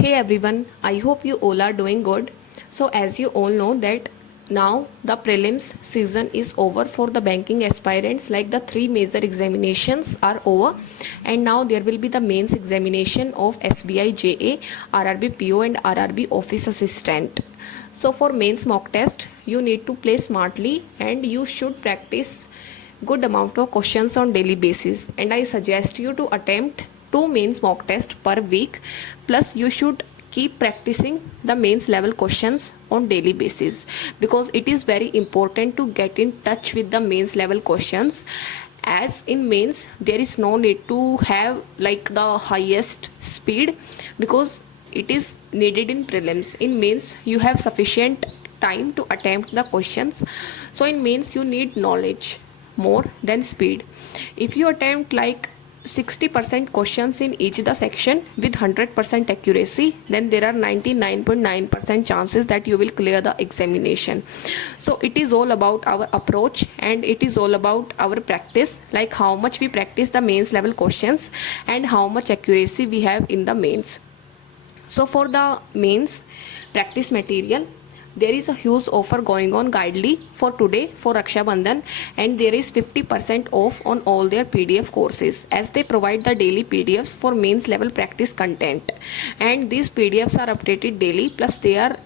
Hey everyone, I hope you all are doing good. So as you all know that now the prelims season is over for the banking aspirants, like the three major examinations are over, and now there will be the mains examination of SBI JA, RRB PO and RRB office assistant. So for mains mock test you need to play smartly and you should practice good amount of questions on daily basis, and I suggest you to attempt two mains mock test per week, plus you should keep practicing the mains level questions on daily basis, because it is very important to get in touch with the mains level questions, as in mains there is no need to have like the highest speed, because it is needed in prelims. In mains you have sufficient time to attempt the questions, so in mains you need knowledge more than speed. If you attempt like 60% questions in each the section with 100% accuracy, then there are 99.9% chances that you will clear the examination. So it is all about our approach and it is all about our practice, like how much we practice the mains level questions and how much accuracy we have in the mains. So for the mains practice material, there is a huge offer going on Guidely for today for Raksha Bandhan, and there is 50% off on all their PDF courses, as they provide the daily PDFs for mains level practice content, and these PDFs are updated daily, plus they are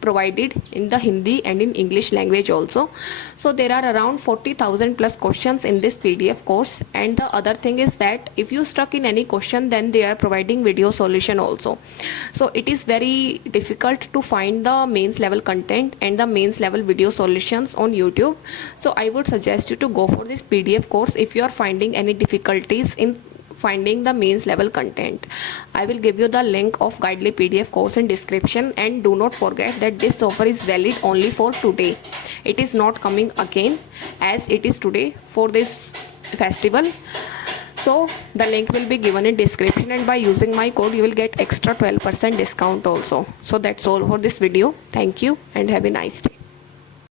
provided in the Hindi and in English language also. So there are around 40,000 plus questions in this PDF course, and the other thing is that if you stuck in any question, then they are providing video solution also. So it is very difficult to find the mains level content and the mains level video solutions on YouTube. So I would suggest you to go for this PDF course if you are finding any difficulties in finding the mains level content. I will give you the link of Guidely PDF course in description, and do not forget that this offer is valid only for today. It is not coming again, as it is today for this festival. So the link will be given in description, and by using my code you will get extra 12% discount also. So that's all for this video. Thank you and have a nice day.